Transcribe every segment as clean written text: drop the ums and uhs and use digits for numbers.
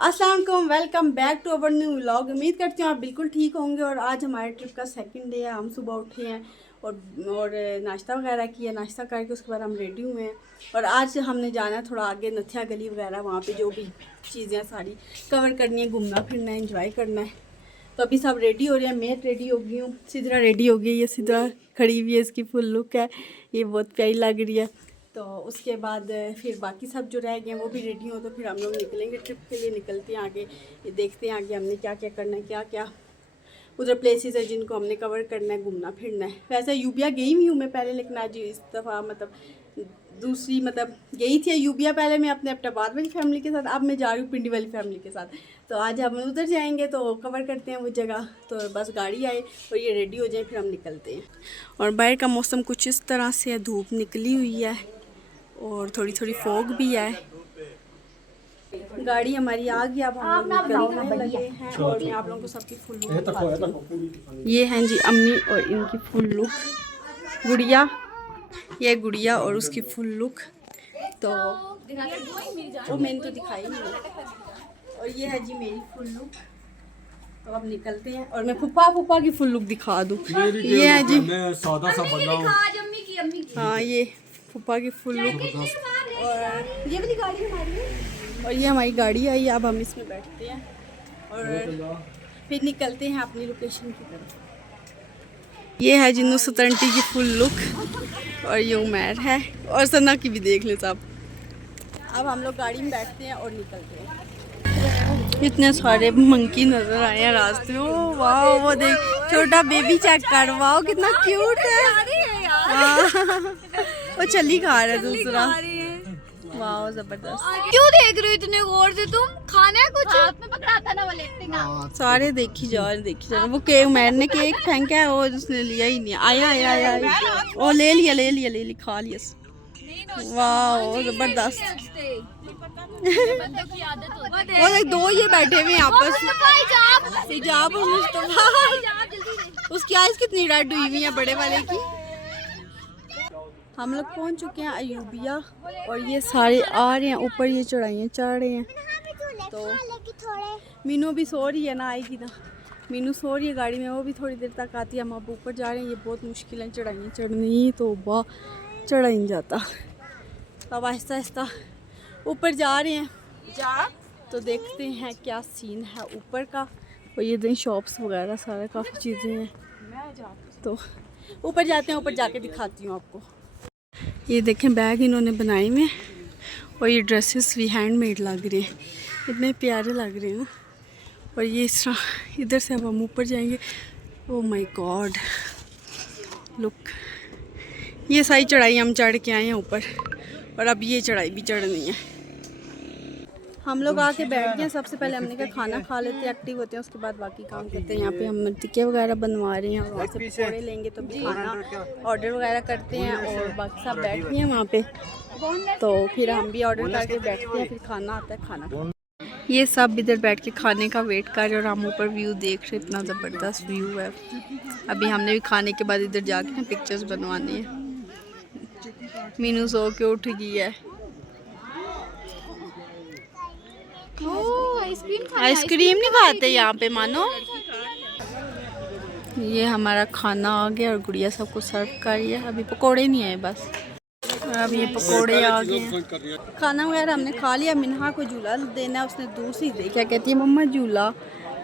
अस्सलाम वालेकुम, welcome back to our new vlog. उम्मीद करती हूँ आप बिल्कुल ठीक होंगे। और आज हमारे ट्रिप का सेकंड डे है। हम सुबह उठे हैं और नाश्ता वगैरह किया। नाश्ता करके उसके बाद हम रेडी हुए हैं और आज हमने जाना है थोड़ा आगे नथिया गली वगैरह, वहाँ पे जो भी चीज़ें सारी कवर करनी है, घूमना फिरना है, इंजॉय करना है। तो अभी सब रेडी हो रहे हैं। मैं रेडी हो गई हूँ, सिद्रा रेडी हो गई है। ये सिद्रा खड़ी हुई है, इसकी फुल लुक है, ये बहुत प्यारी लग रही है। तो उसके बाद फिर बाकी सब जो रह गए हैं वो भी रेडी हो, तो फिर हम लोग निकलेंगे ट्रिप के लिए। निकलते हैं आगे, ये देखते हैं आगे हमने क्या क्या करना है, क्या क्या उधर प्लेसेस है जिनको हमने कवर करना है, घूमना फिरना है। वैसे यूबिया गई हुई हूँ मैं पहले, लेकिन आज इस दफ़ा दूसरी गई थी यूबिया पहले मैं अपने अब्बाद वाली फैमिली के साथ। अब मैं जा रही हूँ पिंडी वाली फैमिली के साथ। तो आज हम उधर जाएंगे तो कवर करते हैं वो जगह। तो बस गाड़ी आए और ये रेडी हो जाए फिर हम निकलते हैं। और बाहर का मौसम कुछ इस तरह से है, धूप निकली हुई है और थोड़ी थोड़ी फॉग भी है। गाड़ी हमारी आ गई, अब हम लोग निकलने लगे हैं और मैं आप लोगों को सबकी फुल लुक दिखाती हूँ। ये हैं जी अम्मी और इनकी फुल लुक, गुड़िया, ये गुड़िया और उसकी फुल लुक। तो वो मैंने तो दिखाई नहीं। और ये है जी मेरी फुल लुक। तो अब निकलते हैं और मैं फुप्पा की फुल लुक दिखा दूँ। ये है जी सादा सा बंदा। हाँ, ये फुप्पा की फुल लुक। और ये वाली गाड़ी हमारी है और ये हमारी गाड़ी आई। अब हम इसमें बैठते हैं और फिर निकलते हैं अपनी लोकेशन की तरफ। ये है जिन्नू सतंटी की फुल लुक और ये उमैर है और सना की भी देख ले साहब। अब हम लोग गाड़ी में बैठते हैं और निकलते हैं। इतने सारे मंकी नजर आए हैं रास्ते में। ओ वाह, वो देख छोटा बेबी चेक कर, वाह कितना क्यूट है। वो चली खा रहा है दूसरा, वाह जबरदस्त। क्यों देख रहे हो इतने गौर से? तुम खाना है कुछ? हाथ में पकड़ा था ना वो लेते सारे देखी जा वो केक मैंने केक फेंका है और उसने लिया ही नहीं। आया वो ले लिया खा लिया। वाह जबरदस्त। वो देख दो ये बैठे हुए आपस में, हिजाब और मुस्तफा। उसकी आइज कितनी रेड हुई हुई है बड़े वाले की। हम लोग पहुंच चुके हैं अयूबिया और ये सारे आ रहे हैं ऊपर, ये चढ़ाइयाँ चढ़ रहे हैं। तो मीनू भी सो रही है ना, आएगी ना। मीनू सो रही है गाड़ी में, वो भी थोड़ी देर तक आती है। हम अब ऊपर जा रहे हैं। ये बहुत मुश्किल है चढ़ाइयाँ चढ़नी, तो वाह चढ़ा ही नहीं जाता। अब आहिस्ता आहिस्ता ऊपर जा रहे हैं। तो देखते हैं क्या सीन है ऊपर का। और ये दिन शॉप्स वगैरह सारा काफ़ी चीज़ें हैं। तो ऊपर जाते हैं, ऊपर जाके दिखाती हूँ आपको। ये देखें बैग इन्होंने बनाए हुए हैं और ये ड्रेसेस भी हैंडमेड लग रहे हैं, इतने प्यारे लग रहे हैं। और ये इस तरह इधर से अब हम ऊपर जाएंगे। ओह माय गॉड लुक, ये सारी चढ़ाई हम चढ़ के आए हैं ऊपर और अब ये चढ़ाई भी चढ़नी है। हम लोग आके बैठ गए। सबसे पहले हमने कहा खाना खा लेते हैं, एक्टिव होते हैं, उसके बाद बाकी काम करते हैं। यहाँ पे हम टिक्के वगैरह बनवा रहे हैं और वहाँ से पकौड़े लेंगे तो खाना ऑर्डर वगैरह करते हैं और बाकी सब बैठ गए हैं वहाँ पे। तो फिर हम भी ऑर्डर करके बैठते हैं, फिर खाना आता है, खाना। ये सब इधर बैठ के खाने का वेट कर रहे हैं और हम ऊपर व्यू देख रहे हैं। इतना ज़बरदस्त व्यू है। अभी हमने भी खाने के बाद इधर जाके पिक्चर्स बनवानी है। मीनू सो के उठ गई है। आइसक्रीम नहीं खाते यहाँ पे मानो। ये हमारा खाना आ गया और गुड़िया सबको सर्व कर रही है। अभी पकोड़े नहीं आए बस, और अब ये पकोड़े आ गए। खाना वगैरह हमने खा लिया। मिन्हा को झूला देना है, उसने दूसरी देखा, कहती है मम्मा झूला।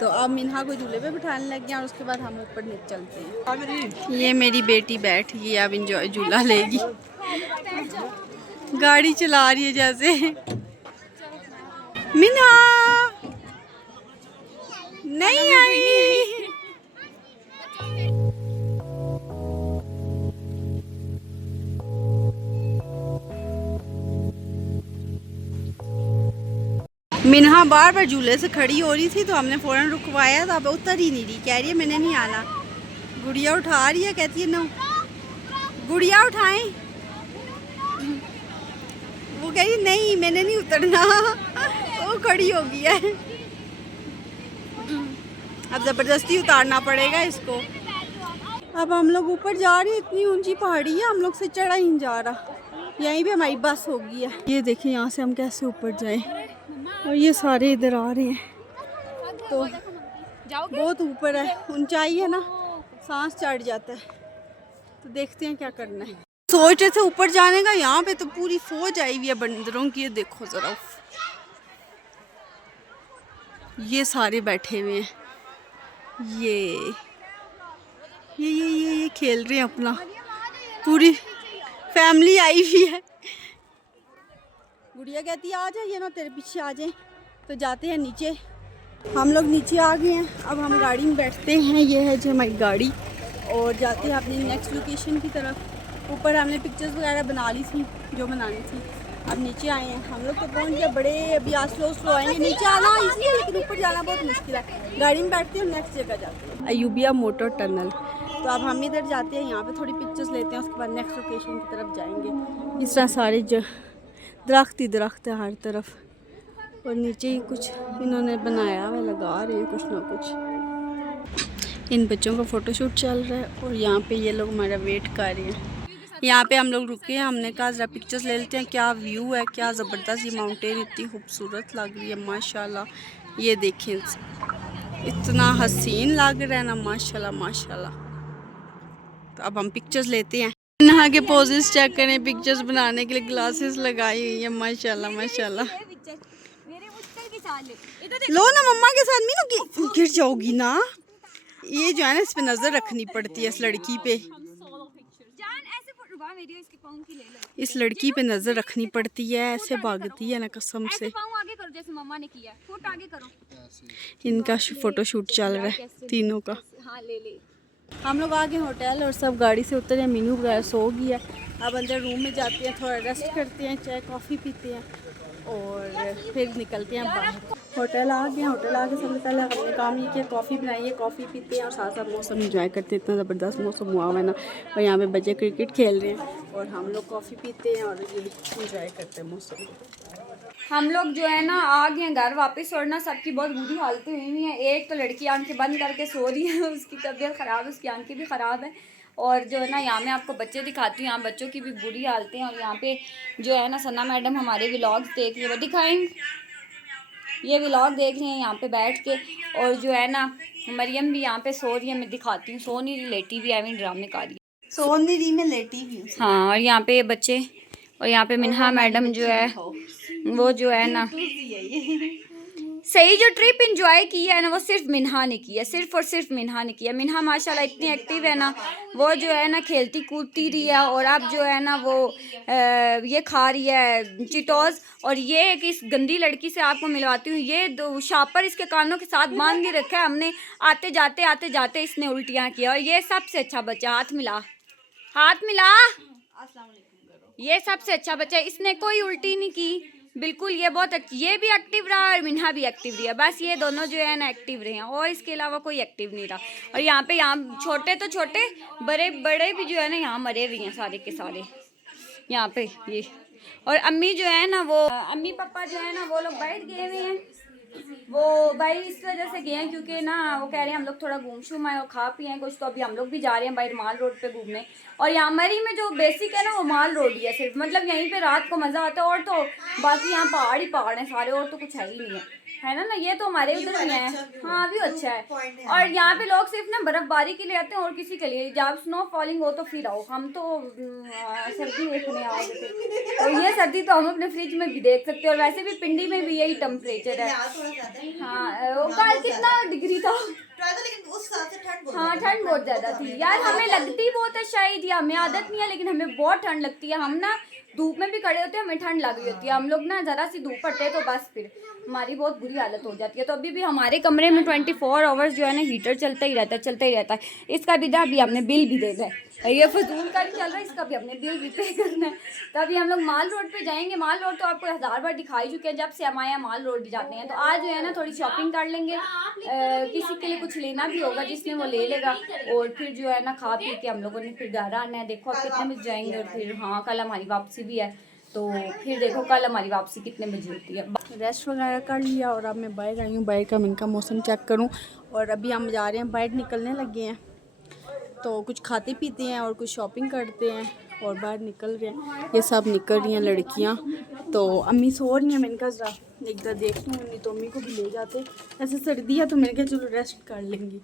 तो अब मिन्हा को झूले पे बिठाने लग गया और उसके बाद हम ऊपर चलते हैं। ये मेरी बेटी बैठ गई, अब इंजॉय झूला लेगी। गाड़ी चला रही है जैसे। मिन्हा नहीं आई। मिन्हा बार बार झूले से खड़ी हो रही थी तो हमने फ़ौरन रुकवाया, तो अब उतर ही नहीं रही। कह रही है मैंने नहीं आना। गुड़िया उठा रही है, कहती है नो गुड़िया उठाएं। वो कह रही नहीं मैंने नहीं उतरना। वो खड़ी हो गई है। अब ज़बरदस्ती उतारना पड़ेगा इसको। अब हम लोग ऊपर जा रहे हैं। इतनी ऊंची पहाड़ी है, हम लोग से चढ़ा ही नहीं जा रहा। यहीं पे हमारी बस हो गई है। ये देखिए यहाँ से हम कैसे ऊपर जाएं। और ये सारे इधर आ रहे हैं, तो जाओगे? बहुत ऊपर है, ऊंचाई है ना, सांस चढ़ जाता है। तो देखते हैं क्या करना है। सोच रहे थे ऊपर जाने का, यहाँ पे तो पूरी फौज आई हुई है बंदरों की। ये देखो जरा, ये सारे बैठे हुए हैं, ये खेल रहे हैं अपना, पूरी फैमिली आई हुई है। गुड़िया कहती है आ जाइए ना, तेरे पीछे आ जाए। तो जाते हैं नीचे, हम लोग नीचे आ गए हैं। अब हम गाड़ी में बैठते हैं, ये है जो हमारी गाड़ी, और जाते हैं अपनी नेक्स्ट लोकेशन की तरफ। ऊपर हमने पिक्चर्स वगैरह बना ली थी जो बनानी थी। अब नीचे आए हैं हम लोग, तो पहुंच गए बड़े। अभी आज स्लो आएंगे, नीचे आना इसलिए, लेकिन ऊपर जाना बहुत मुश्किल है। गाड़ी में बैठते हैं, नेक्स्ट जगह जाते हैं, अयूबिया मोटर टनल। तो अब हम इधर जाते हैं, यहाँ पे थोड़ी पिक्चर्स लेते हैं, उसके बाद नेक्स्ट लोकेशन की तरफ जाएंगे। इस तरह सारे दरख्त ही दरख्त है हर तरफ, और नीचे ही कुछ इन्होंने बनाया हुआ, लगा रहे हैं कुछ ना कुछ। इन बच्चों का फ़ोटोशूट चल रहा है, और यहाँ पे ये लोग हमारा वेट कर रहे हैं। यहाँ पे हम लोग रुके हैं, हमने कहा ज़रा पिक्चर्स ले लेते हैं। क्या व्यू है, क्या ज़बरदस्त, ये माउंटेन इतनी खूबसूरत लग रही है माशाल्लाह। ये देखें, इतना हसीन लग रहा है ना, माशाल्लाह माशाल्लाह। तो अब हम पिक्चर्स लेते हैं। यहाँ के पोजेस चेक करें, पिक्चर्स बनाने के लिए ग्लासेस लगाई हुई है, माशाल्लाह माशाल्लाह। लो ना मम्मा के साथ, मीनू गिर जाओगी ना। ये जो है ना, इस पे नजर रखनी पड़ती है, इस लड़की पे, इस लड़की पे नजर रखनी पड़ती है, ऐसे भागती है ना कसम से। आगे करो जैसे मम्मा ने किया, फुट आगे करो। इनका फोटोशूट चल रहा है तीनों का। हाँ ले। हम लोग आ गए होटल, और सब गाड़ी से उतरे हैं। मीनू वगैरह सो गई है। अब अंदर रूम में जाते हैं, थोड़ा रेस्ट करते हैं, चाय कॉफ़ी पीते हैं, और फिर निकलते हैं बाहर। होटल आ गए, होटल आके सबसे पहले हमने काम ये किया, कॉफ़ी बनाई है, कॉफ़ी पीते हैं, और साथ साथ मौसम एंजॉय करते हैं। इतना ज़बरदस्त मौसम हुआ हुआ है ना, और यहाँ पे बच्चे क्रिकेट खेल रहे हैं, और हम लोग कॉफ़ी पीते हैं, और ये एंजॉय करते हैं मौसम। हम लोग जो है ना आ गए घर वापस, और ना सबकी बहुत बुरी हालतें हुई हैं। एक तो लड़की आंखें बंद करके सो रही है, उसकी तबीयत ख़राब है, उसकी आंखें भी ख़राब है। और जो है ना, यहाँ मैं आपको बच्चे दिखाती हूँ, यहाँ बच्चों की भी बुरी हालतें हैं। और यहाँ पे जो है ना, सना मैडम हमारे व्लॉग्स देख रहे हैं, दिखाएंगे, ये व्लॉग देख रहे हैं यहाँ पे बैठ के। और जो है ना, मरियम भी यहाँ पे सो रही है, मैं दिखाती हूँ, सो नहीं रही, लेटी भी है, ड्रामे का रही, सो नहीं रही, मैं लेटी भी हूँ। हाँ, और यहाँ पे बच्चे, और यहाँ पे मिन्हा मैडम जो है, वो जो है ना, सही जो ट्रिप एंजॉय की है ना, वो सिर्फ मिन्हा ने की है, सिर्फ और सिर्फ मिन्हा ने किया। मिन्हा माशाल्लाह इतनी एक्टिव है ना, वो जो है ना खेलती कूदती रही है। और अब जो है ना, वो ये खा रही है चिटोस। और ये कि इस गंदी लड़की से आपको मिलवाती हूँ, ये दो शापर इसके कानों के साथ बांध के रखा है हमने। आते जाते इसने उल्टियाँ किया। और ये सबसे अच्छा बच्चा, हाथ मिला, हाथ मिला, ये सबसे अच्छा बच्चा, इसने कोई उल्टी नहीं की बिल्कुल। ये बहुत ये भी एक्टिव रहा, और मिन्हा भी एक्टिव रही है। बस ये दोनों जो है ना एक्टिव रहे हैं, और इसके अलावा कोई एक्टिव नहीं रहा। और यहाँ छोटे तो छोटे, बड़े बड़े भी जो है ना यहाँ मरे हुए हैं सारे के सारे यहाँ पे ये। और अम्मी जो है ना, वो अम्मी पापा जो है ना, वो लोग बैठ गए हुए हैं। वो भाई इस वजह से गए हैं क्योंकि ना, वो कह रहे हैं हम लोग थोड़ा घूम शूम आए और खा पिए हैं कुछ। तो अभी हम लोग भी जा रहे हैं बाहर माल रोड पे घूमने। और यहाँ मरी में जो बेसिक है ना, वो माल रोड ही है सिर्फ, मतलब यहीं पे रात को मज़ा आता है। और तो बाकी यहाँ पहाड़ ही पहाड़ हैं सारे, और तो कुछ है ही नहीं है ना। ये तो हमारे उधर भी है, हाँ भी अच्छा है। और यहाँ पे लोग सिर्फ ना बर्फबारी के लिए आते हैं, और किसी के लिए जब स्नो फॉलिंग हो तो फिर आओ। हम तो सर्दी देखने आ गए थे, और ये सर्दी तो हम अपने फ्रिज में भी देख सकते हैं। और वैसे भी पिंडी में भी यही टेम्परेचर है। हाँ, वो कल कितना डिग्री था, लेकिन उस हिसाब से ठंड हाँ ठंड बहुत ज्यादा थी यार। हमें लगती बहुत है शायद, या हमें आदत नहीं है, लेकिन हमें बहुत ठंड लगती है। हम ना धूप में भी खड़े होते हैं, हमें ठंड लग रही होती है। हम लोग ना जरा सी धूप पड़ते हैं तो बस फिर हमारी बहुत बुरी हालत हो जाती है। तो अभी भी हमारे कमरे में 24 आवर्स जो है ना हीटर चलता ही रहता है। इसका भी अभी हमने बिल भी देना है, ये फजूल का चल रहा है, इसका भी हमने बिल भी पे करना है। तो अभी हम लोग माल रोड पे जाएंगे। माल रोड तो आपको 1000 बार दिखाई चुके हैं जब से हम आए माल रोड जाते हैं। तो आज जो है ना थोड़ी शॉपिंग कर लेंगे, किसी के लिए कुछ लेना भी होगा जिसने वो ले लेगा। और फिर जो है ना खा पी के हम लोगों ने फिर घर आना है। देखो अब कितने बजे जाएंगे, और फिर हाँ कल हमारी वापसी भी है, तो फिर देखो कल हमारी वापसी कितने बजे होती है। रेस्ट वगैरह कर लिया, और अब मैं बाहर आई हूँ। बाहर का मैं इनका मौसम चेक करूँ। और अभी हम जा रहे हैं, बाहर निकलने लगे हैं, तो कुछ खाते पीते हैं और कुछ शॉपिंग करते हैं। और बाहर निकल रहे हैं, ये सब निकल रही हैं लड़कियाँ। तो अम्मी सो रही हैं, मैंने कहा ज़रा एक बार देख लूँ, नहीं तो अम्मी को भी ले जाते, ऐसे सर्दी है तो मैंने कहा चलो रेस्ट कर लेंगी।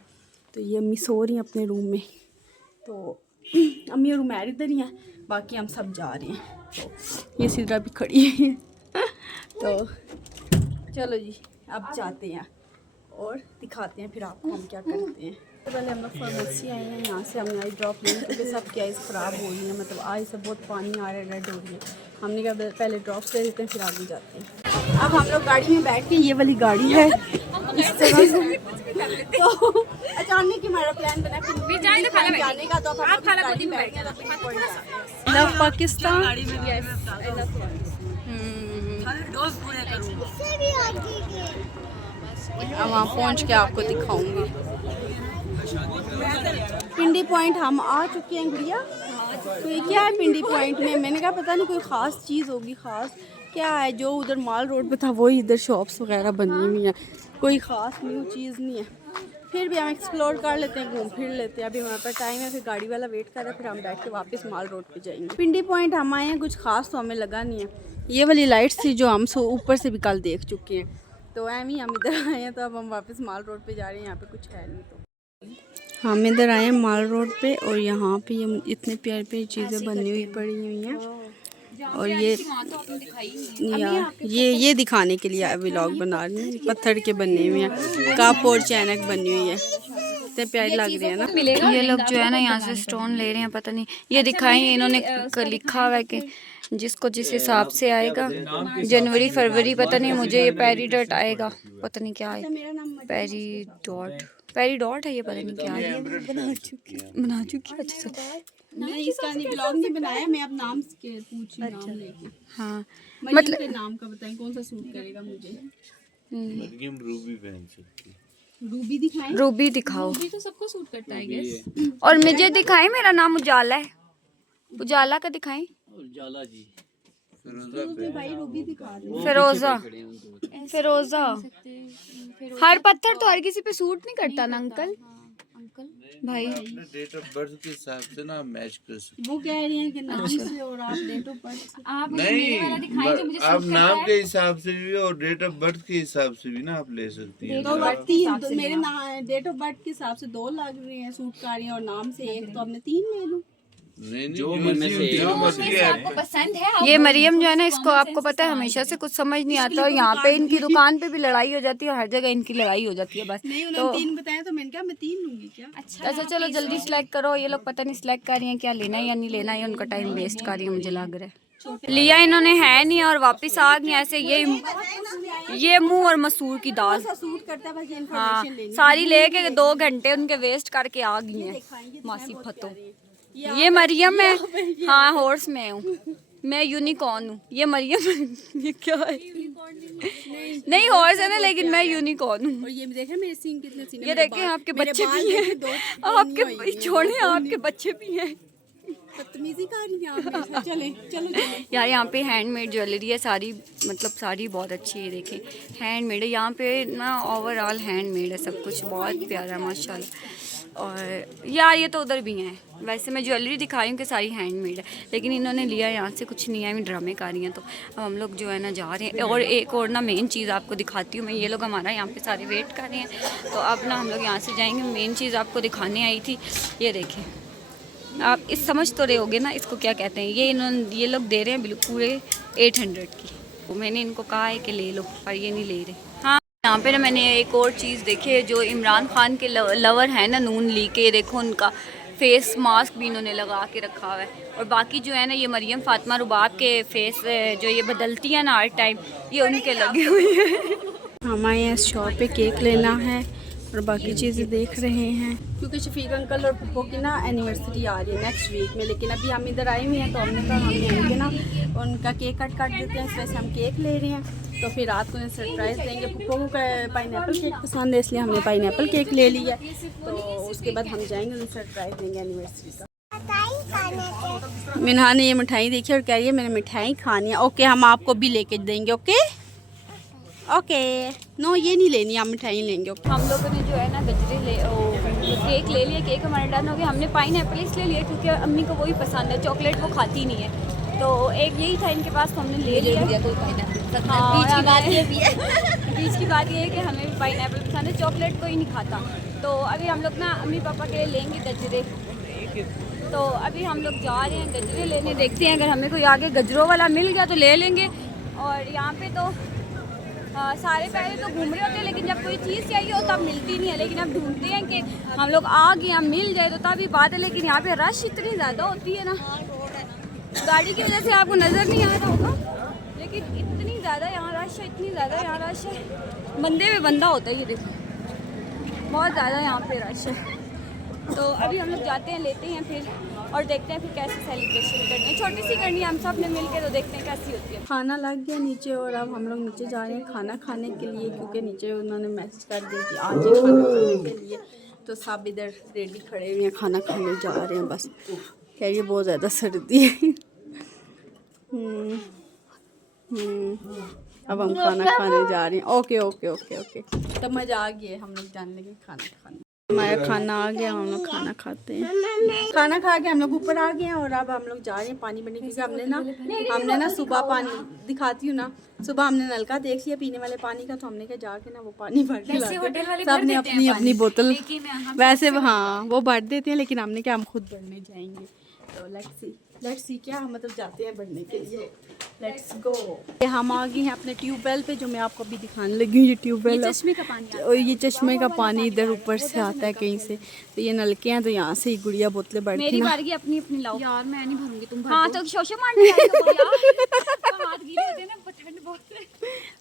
तो ये अम्मी सो रही हैं अपने रूम में, तो अम्मी और उमैर इधर ही हैं, बाकी हम सब जा रहे हैं। तो ये सिद्रा भी खड़ी है तो चलो जी अब जाते हैं और दिखाते हैं फिर आपको हम क्या करते हैं। तो पहले हम लोग फार्मेसी आए हैं, यहाँ से हमने आई ड्रॉप ली क्योंकि सब की आइस ख़राब हो रही है, मतलब आइस से बहुत पानी आ रहा है, रेड हो रही है। हमने कहा पहले ड्रॉप्स ले लेते हैं फिर आगे जाते हैं। अब हम लोग गाड़ी में बैठ के, ये वाली गाड़ी है इस तरह से, तो अचानक हमारा प्लान बना फिर जाने का, तो अब हम गाड़ी में बैठ के लव पाकिस्तान अब वहाँ पहुँच के आपको दिखाऊंगी। पिंडी पॉइंट हम आ चुके हैं गुड़िया। तो ये क्या है पिंडी पॉइंट में? मैंने कहा पता नहीं कोई ख़ास चीज़ होगी, ख़ास क्या है? जो उधर माल रोड पे था वही इधर शॉप्स वगैरह बनी हुई हैं, कोई ख़ास न्यू चीज़ नहीं है। फिर भी हम एक्सप्लोर कर लेते हैं, घूम फिर लेते हैं। अभी हमारे पास टाइम है, फिर गाड़ी वाला वेट कर रहा है, फिर हम बैठ के वापस माल रोड पे जाएंगे। पिंडी पॉइंट हम आए हैं, कुछ खास तो हमें लगा नहीं है। ये वाली लाइट्स थी जो हम ऊपर से भी कल देख चुके हैं, तो एम ही हम इधर आए हैं, तो अब हम वापस माल रोड पे जा रहे हैं। यहाँ पे कुछ है नहीं, तो हम इधर आए हैं माल रोड पे, और यहाँ पे ये इतने प्यारी प्यारी चीज़ें बनी हुई पड़ी हुई हैं। और ये दिखाने के लिए व्लॉग बना रही हैं। पत्थर के बने हुए हैं, कप और चैनक बनी हुई है, इतने प्यारी लग रही है ना। ये लोग जो है ना यहाँ से स्टोन ले रहे हैं, पता नहीं ये दिखाएंगे, इन्होंने लिखा हुआ है कि जिसको जिस हिसाब से आएगा, जनवरी फरवरी पता नहीं, मुझे ये पेरीडॉट आएगा, पता नहीं क्या है, पेरीडॉट है ये, पता नहीं क्या है। बना चुकी अच्छा मैं इसका व्लॉग नहीं बनाया, मैं अब नाम के पूछ रही हूं, नाम लेके। हाँ मतलब नाम का बताएं कौन सा सूट करेगा मुझे। मरियम रूबी पहन सकती है। रूबी दिखाएं, रूबी दिखाओ। रूबी तो सबको सूट करता है गेस। और मुझे दिखाएं, मेरा नाम उजाला है, उजाला का दिखाएं। उजाला जी, भाई रूबी दिखा दे। फिरोजा हर पत्थर तो हर किसी पे सूट नहीं करता ना अंकल भाई। डेट ऑफ बर्थ के हिसाब से ना मैच कर सकते। वो कह रही हैं कि नाम से और आप डेट ऑफ बर्थ आप नहीं, आप नाम के हिसाब से भी और डेट ऑफ बर्थ के हिसाब से भी ना आप ले सकती हैं। तो मेरे डेट ऑफ बर्थ के हिसाब से 2 लग रही हैं सूट का रही हैं, और नाम से 1, तो अब मैं 3 ले लूं। नहीं, जो मर्जी है। पसंद है ये मरियम जो है ना, इसको आपको पता है हमेशा से कुछ समझ नहीं आता, और यहाँ पे इनकी दुकान पे भी लड़ाई हो जाती है, और हर जगह इनकी लड़ाई हो जाती है बस। नहीं, उन्होंने 3 बताया तो मैंने कहा मैं 3 लूंगी क्या। अच्छा चलो जल्दी सिलेक्ट करो। ये लोग पता नहीं सिलेक्ट कर रही हैं क्या लेना है या नहीं लेना है, उनका टाइम वेस्ट कर रही है मुझे लग रहा है। लिया इन्होंने है नहीं और वापस आ गई ऐसे। ये मुंह और मसूर की दाल सूट करता है, बस ये हाँ इन्फॉर्मेशन लेनी। सारी लेके 2 घंटे उनके वेस्ट करके आ गई हैं मासी फतो। ये मरियम है, हाँ हॉर्स में हूँ मैं, यूनिकॉर्न हूँ। ये मरियम ये क्या है? नहीं हॉर्स है ना, लेकिन मैं यूनिकॉर्न हूँ। और ये देखें मेरे सीन कितने सीने, ये देखें आपके बच्चे भी हैं, आपके छोड़े आपके बच्चे भी हैं। बदतमीजी कर रही हैं आप मेरे साथ। चलो यार यहाँ पे हैंडमेड ज्वेलरी है सारी, मतलब सारी बहुत अच्छी है। देखें हैंडमेड है यहाँ पे ना, ओवरऑल हैंडमेड है सब कुछ, बहुत प्यारा माशाल्लाह। और यार ये तो उधर भी हैं, वैसे मैं ज्वेलरी दिखा रही हूँ कि सारी हैंडमेड है, लेकिन इन्होंने लिया यहाँ से कुछ नहीं है, ड्रामे कर रही हैं। तो अब हम लोग जो है ना जा रहे हैं। और एक और ना मेन चीज़ आपको दिखाती हूँ मैं, ये लोग हमारा यहाँ पे सारे वेट कर रहे हैं, तो अब ना हम लोग यहाँ से जाएंगे। मेन चीज़ आपको दिखाने आई थी, ये देखें आप इस समझ तो रहे होगे ना इसको क्या कहते हैं। ये लोग दे रहे हैं बिल्कुल पूरे 800 की, तो मैंने इनको कहा है कि ले लो, पर ये नहीं ले रहे। हाँ यहाँ पे ना मैंने एक और चीज़ देखी है, जो इमरान खान के लवर हैं ना नून ली के, देखो उनका फेस मास्क भी इन्होंने लगा के रखा हुआ है। और बाकी जो है ना ये मरियम फातिमा रुबाब के फेस जो ये बदलती है ना हर टाइम, ये उनके लगे हुए हैं। हम आए हैं शॉप पे केक लेना है और बाकी चीज़ें देख रहे हैं, क्योंकि शफीक अंकल और पप्पो की ना एनिवर्सरी आ रही है नेक्स्ट वीक में। लेकिन अभी हम इधर आए हुए हैं, तो हमने कहा हम जाएंगे ना उनका केक कट देते हैं, इस वजह से हम केक ले रहे हैं। तो फिर रात को उन्हें सरप्राइज़ देंगे। पप्पो को पाइनएप्पल केक पसंद है, इसलिए हमने पाइनएप्पल केक ले लिया। तो उसके बाद हम जाएंगे, उन्हें सरप्राइज़ देंगे एनिवर्सरी का। मिन्हा ने ये मिठाई देखी और कह रही है मैंने मिठाई खानी है। ओके हम आपको भी लेके देंगे। ओके ओके नो ये नहीं लेनी, हम मिठाई लेंगे। ओके हम लोगों ने जो है ना गजरे केक ले लिया। केक हमारा डन हो गया। हमने पाइनएप्पल इसलिए लिया क्योंकि अम्मी को वही पसंद है, चॉकलेट वो खाती नहीं है। तो एक यही था इनके पास, तो हमने ले लिया। कोई पाइनएप्पल हाँ, बीच की बात हमें- ये भी है। बीच की बात ये है कि हमें भी पाइनएप्पल पसंद है, चॉकलेट कोई नहीं खाता। तो अभी हम लोग ना अम्मी पापा के लिए लेंगे गजरे। तो अभी हम लोग जा रहे हैं गजरे लेने, देखते हैं अगर हमें कोई आगे गजरों वाला मिल गया तो ले लेंगे। और यहाँ पे तो सारे पहले तो घूम रहे होते हैं, लेकिन जब कोई चीज़ चाहिए हो तब मिलती नहीं है। लेकिन अब ढूंढते हैं कि हम लोग आ गए, हम मिल जाए तो तभी बात है। लेकिन यहाँ पे रश इतनी ज़्यादा होती है ना, गाड़ी की वजह से आपको नज़र नहीं आ रहा होगा, लेकिन इतनी ज़्यादा यहाँ रश है, इतनी ज़्यादा यहाँ रश है, बंदे में बंदा होता है। ये देखिए बहुत ज़्यादा यहाँ पे रश है। तो अभी हम लोग जाते हैं, लेते हैं फिर और देखते हैं फिर कैसे सेलिब्रेशन करनी है। छोटी सी करनी है हम सब ने मिल के, तो देखते हैं कैसी होती है। खाना लग गया नीचे और अब हम लोग नीचे जा रहे हैं खाना खाने के लिए, क्योंकि नीचे उन्होंने मैसेज कर दिया कि आज ही खाना खाने के लिए। तो सब इधर रेडी खड़े हुए हैं, खाना खाने जा रहे हैं। बस कह रही है बहुत ज़्यादा सर्दी है। अब हम खाना खाने जा रहे हैं। ओके ओके ओके ओके तो मज़ा आ गया, हम लोग जाने लगे खाना खाने। हमारा खाना आ गया, हम लोग खाना खाते हैं। खाना खा के हम लोग ऊपर आ गए हैं और अब हम लोग जा रहे हैं पानी भरने, क्योंकि हमने ना सुबह पानी दिखाती हूँ ना, सुबह हमने नलका देख लिया पीने वाले पानी का, तो हमने कहा जाके ना वो पानी भर के सब ने अपनी अपनी बोतल, वैसे हाँ वो भर देते हैं, लेकिन हमने क्या हम खुद भरने जाएंगे। तो लेट्स सी क्या हम मतलब जाते हैं भरने के लिए। Let's go. हम आ गए हैं अपने ट्यूबवेल पे, जो मैं आपको अभी दिखाने लगी हूँ। ये ट्यूबवेल चश्मे का पानी और ये चश्मे का पानी इधर ऊपर से आता है कहीं से, तो ये नलके हैं, तो यहाँ से ही गुड़िया बोतलें बढ़ती मेरी हैं। बारी अपनी अपनी लाओ यार, मैं नहीं भरूंगी, तुम भर हाँ दो। तो शोशे मारने हाथ गीले होते हैं ना, ठंड बहुत है।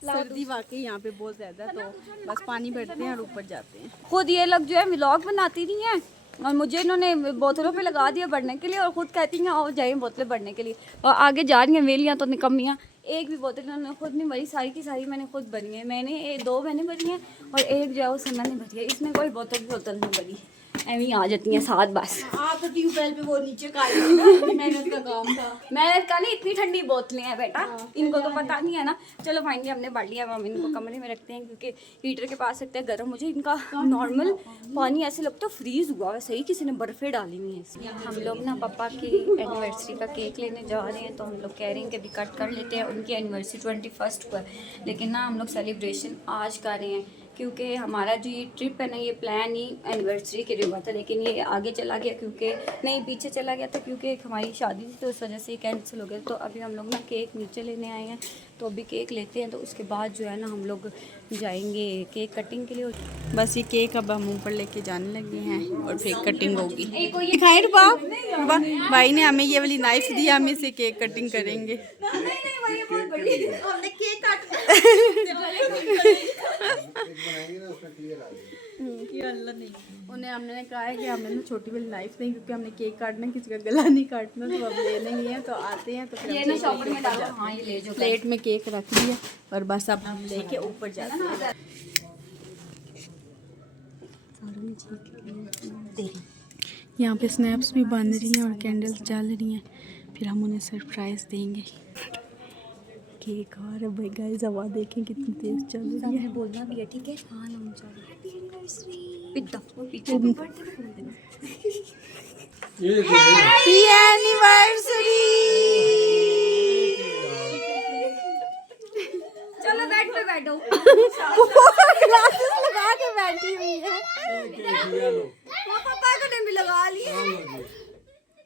सर्दी वाकई यहाँ पे बहुत ज़्यादा, तो बस पानी भरते हैं और ऊपर जाते हैं। खुद ये लोग जो है व्लॉग बनाती नहीं है, और मुझे इन्होंने बोतलों पे लगा दिया भरने के लिए, और खुद कहती हैं आओ जाइए बोतलें भरने के लिए, और आगे जा रही हैं वेलियाँ तो निकम्मियाँ। एक भी बोतल इन्होंने खुद नहीं भरी, सारी की सारी मैंने खुद भरी है। मैंने 2 मैंने भरी हैं और एक जो है वो सन्ना ने भरी है। इसने कोई बोतल नहीं भरी, ऐवी आ जाती हैं साथ बस। आप तो ट्यूबवेल पे वो नीचे मेहनत का काम था। मेहनत का नहीं, इतनी ठंडी बोतलें हैं बेटा, इनको तो पता नहीं है ना। चलो फाइनली हमने भर लिया। अब हम इनको कमरे में रखते हैं, क्योंकि हीटर के पास रखते हैं गर्म। मुझे इनका नॉर्मल पानी ऐसे लगता है फ्रीज हुआ है, सही किसी ने बर्फ़ें डाली हुई है इसमें। हम लोग ना पापा की एनिवर्सरी का केक लेने जा रहे हैं, तो हम लोग कह रहे हैं कि अभी कट कर लेते हैं। उनकी एनिवर्सरी 21 को है, लेकिन ना हम लोग सेलिब्रेशन आज कर रहे हैं, क्योंकि हमारा जो ये ट्रिप है ना, ये प्लान ही एनिवर्सरी के लिए हुआ था, लेकिन ये आगे चला गया, क्योंकि नहीं पीछे चला गया था, क्योंकि एक हमारी शादी थी, तो उस वजह से ये कैंसिल हो गया। तो अभी हम लोग ना केक नीचे लेने आए हैं, तो अभी केक लेते हैं, तो उसके बाद जो है ना हम लोग जाएंगे केक कटिंग के लिए। बस ये केक अब हम ऊपर लेके जाने लगे हैं और फिर कटिंग होगी। दिखाएं रुपा, भाई ने हमें ये वाली नाइफ दी, हम इसे केक कटिंग करेंगे। हमने केक काट उन्हें हमने कहा है कि हमें ना छोटी वाली नाइफ नहीं, क्योंकि हमने केक काटना, किसी का गला नहीं काटना, तो अब लेने ही है। तो आते हैं तो फिर ये ना शॉपर में डालो, हाँ ये ले जो प्लेट में केक रख लिया और बस अब हम लेके ऊपर जाते हैं। यहाँ पे स्नैप्स भी बन रही हैं और कैंडल्स जल रही हैं, फिर हम उन्हें सरप्राइज देंगे। केक और भाई गाइस हवा देखें कितनी तेज चल रही है। बोलना भी है, ठीक है? हाँ ना हैप्पी एनिवर्सरी हैप्पी एनिवर्सरी। चलो बेड पे बैठो। ग्लासेस लगा के बैठी हुई है। वो पापा को ने भी लगा लिए।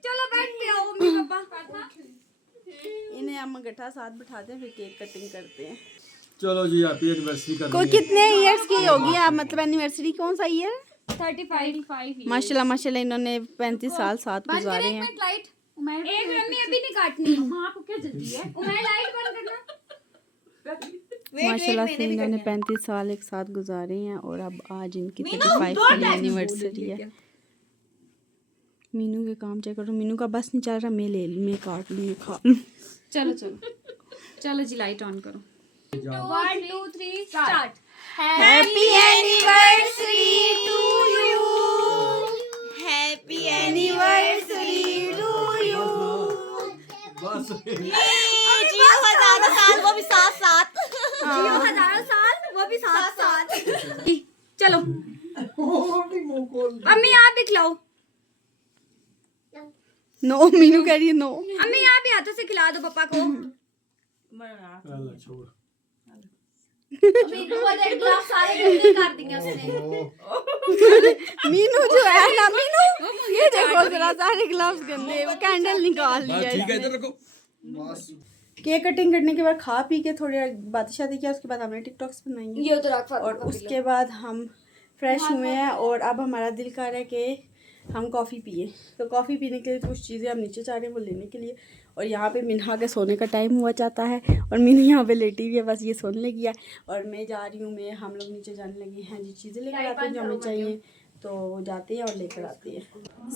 चलो बेड पे आओ मम्मी पापा। इन्हें हम गट्ठा साथ बिठाते हैं, फिर केक कटिंग करते हैं। चलो जी हैप्पी एनिवर्सरी कर कोई कितने इयर्स की होगी आप, मतलब एनिवर्सरी कौन सा ईयर? 35 माशाल्लाह माशाल्लाह इन्होंने 35 साल साथ गुजारे हैं। लाइट एक मम्मी अभी नहीं काटनी। हाँ आपको क्या जल्दी है? उमर लाइट बंद करना। माशाल्लाह से इन्होंने 35 साल एक साथ गुजारे हैं और अब आज इनकी 35वीं एनिवर्सरी है। मीनू के काम चेक करो, मीनू का बस नहीं चल रहा, मैं काट ली खा लूं। चलो चलो जी लाइट ऑन करो। 1 2 3 start. Happy anniversary to you, happy anniversary to you. बस जियो हजारों साल, वो भी साथ साथ। जियो हजारों साल। चलो अम्मी आप भी खिलाओ। नो, मीनू कह रही है नो। अम्मी आप भी हाथों से खिला दो पापा को। अल्लाह छोड़। मीनू को देख गिलास सारे गंदे कर दिए उसने। मीनू जो है ना, मीनू ये देखो जरा सारे ग्लव्स गंदे, वो कैंडल निकाल लिया ठीक है, इसने। इधर रखो। केक कटिंग करने के बाद खा पी के थोड़ी बातें शादी किया, उसके बाद हमने टिकटॉक्स बनाई ये तो रख और उसके बाद हम फ्रेश हुए हैं और अब हमारा दिल कर रहा है कि हम कॉफ़ी पिए। तो कॉफ़ी पीने के लिए कुछ चीज़ें हम नीचे जा रहे हैं वो लेने के लिए। और यहाँ पे मिन्हा के सोने का टाइम हुआ जाता है और मीनू यहाँ पे लेटी हुई है, बस ये सोने लगी है और मैं जा रही हूँ। हम लोग नीचे जाने लगे हैं जी, चीज़ें लेकर आते हैं जो हमें चाहिए, तो जाते हैं और लेकर आते हैं।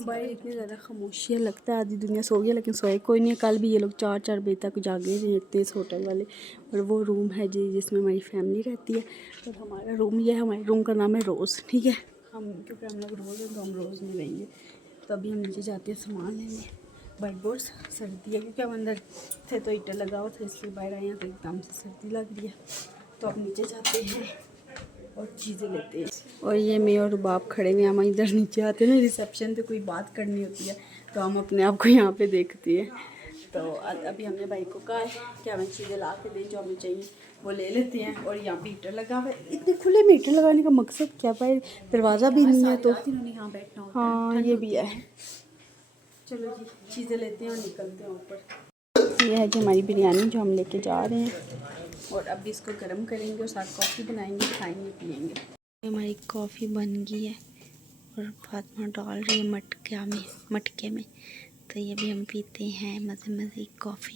बाहर इतनी ज़्यादा खामोशी है, लगता है आधी दुनिया सो गई लेकिन सोए कोई नहीं है। कल भी ये लोग 4-4 बजे तक जागे रहते इस होटल वाले। और वो रूम है जी जिसमें हमारी फैमिली रहती है और हमारा रूम ये है। हमारे रूम का नाम है रोज़, ठीक है। क्योंकि हम लोग रोज़ हैं तो हम रोज़ में रहेंगे। तो अभी हम नीचे जाते हैं सामान लेने। बाइक बहुत सर्दी है क्योंकि हम अंदर थे तो हीटर लगा हुआ था, इसलिए बाहर आए हैं तो एकदम से सर्दी लग रही है। तो अब नीचे जाते हैं और चीज़ें लेते हैं। और ये मैं और रुबाब खड़े हुए, हम इधर नीचे आते हैं ना, रिसेप्शन पे कोई बात करनी होती है तो हम अपने आप को यहाँ पे देखते हैं। तो अभी हमने भाई को कहा है कि हमें चीज़ें ला के दें जो हमें चाहिए वो ले लेते हैं। और यहाँ पे हीटर लगा हुआ है। इतने खुले में हीटर लगाने का मकसद क्या, भाई दरवाज़ा भी नहीं है तो यहाँ बैठना होता हाँ ये भी है। चलो जी चीज़ें लेते हैं और निकलते हैं ऊपर। ये है जो हमारी बिरयानी जो हम लेके जा रहे हैं और अभी इसको गर्म करेंगे और साथ कॉफ़ी बनाएंगे, खाएंगे पिएंगे। हमारी कॉफ़ी बन गई है और फातिमा डाल रही है मटके में। तो ये भी हम पीते हैं मज़े मज़े की कॉफ़ी।